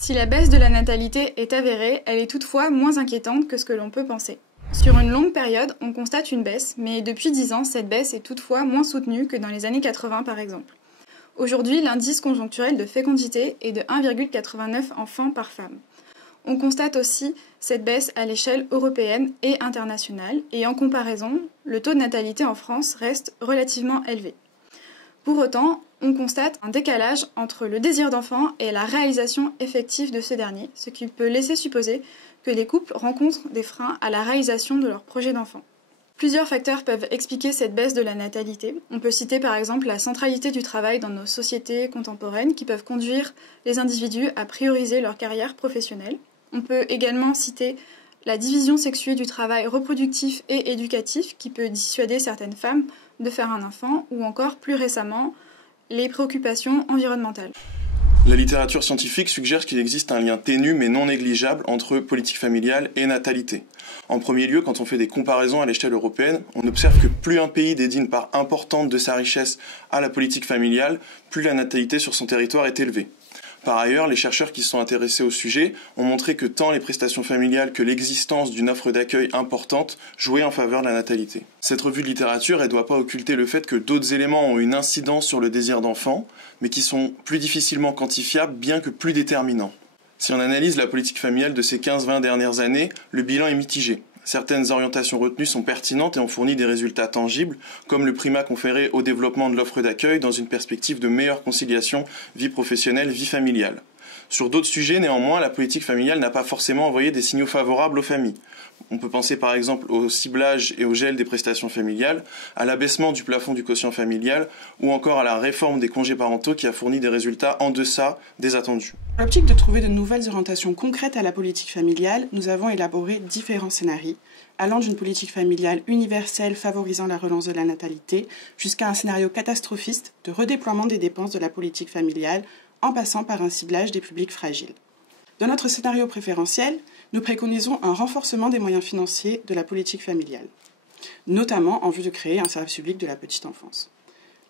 Si la baisse de la natalité est avérée, elle est toutefois moins inquiétante que ce que l'on peut penser. Sur une longue période, on constate une baisse, mais depuis 10 ans, cette baisse est toutefois moins soutenue que dans les années 80 par exemple. Aujourd'hui, l'indice conjoncturel de fécondité est de 1,89 enfants par femme. On constate aussi cette baisse à l'échelle européenne et internationale, et en comparaison, le taux de natalité en France reste relativement élevé. Pour autant, on constate un décalage entre le désir d'enfant et la réalisation effective de ce dernier, ce qui peut laisser supposer que les couples rencontrent des freins à la réalisation de leur projet d'enfant. Plusieurs facteurs peuvent expliquer cette baisse de la natalité. On peut citer par exemple la centralité du travail dans nos sociétés contemporaines qui peuvent conduire les individus à prioriser leur carrière professionnelle. On peut également citer la division sexuée du travail reproductif et éducatif qui peut dissuader certaines femmes de faire un enfant, ou encore plus récemment les préoccupations environnementales. La littérature scientifique suggère qu'il existe un lien ténu mais non négligeable entre politique familiale et natalité. En premier lieu, quand on fait des comparaisons à l'échelle européenne, on observe que plus un pays dédie une part importante de sa richesse à la politique familiale, plus la natalité sur son territoire est élevée. Par ailleurs, les chercheurs qui se sont intéressés au sujet ont montré que tant les prestations familiales que l'existence d'une offre d'accueil importante jouaient en faveur de la natalité. Cette revue de littérature, elle ne doit pas occulter le fait que d'autres éléments ont une incidence sur le désir d'enfant, mais qui sont plus difficilement quantifiables, bien que plus déterminants. Si on analyse la politique familiale de ces 15-20 dernières années, le bilan est mitigé. Certaines orientations retenues sont pertinentes et ont fourni des résultats tangibles, comme le primat conféré au développement de l'offre d'accueil dans une perspective de meilleure conciliation vie professionnelle, vie familiale. Sur d'autres sujets, néanmoins, la politique familiale n'a pas forcément envoyé des signaux favorables aux familles. On peut penser par exemple au ciblage et au gel des prestations familiales, à l'abaissement du plafond du quotient familial ou encore à la réforme des congés parentaux qui a fourni des résultats en deçà des attendus. Dans l'optique de trouver de nouvelles orientations concrètes à la politique familiale, nous avons élaboré différents scénarios, allant d'une politique familiale universelle favorisant la relance de la natalité jusqu'à un scénario catastrophiste de redéploiement des dépenses de la politique familiale en passant par un ciblage des publics fragiles. Dans notre scénario préférentiel, nous préconisons un renforcement des moyens financiers de la politique familiale, notamment en vue de créer un service public de la petite enfance.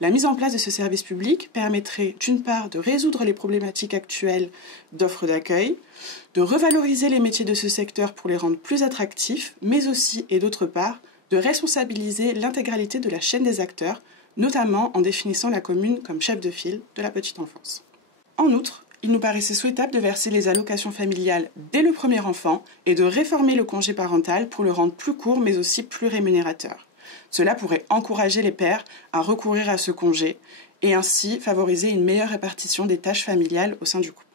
La mise en place de ce service public permettrait d'une part de résoudre les problématiques actuelles d'offres d'accueil, de revaloriser les métiers de ce secteur pour les rendre plus attractifs, mais aussi, et d'autre part, de responsabiliser l'intégralité de la chaîne des acteurs, notamment en définissant la commune comme chef de file de la petite enfance. En outre, il nous paraissait souhaitable de verser les allocations familiales dès le premier enfant et de réformer le congé parental pour le rendre plus court mais aussi plus rémunérateur. Cela pourrait encourager les pères à recourir à ce congé et ainsi favoriser une meilleure répartition des tâches familiales au sein du couple.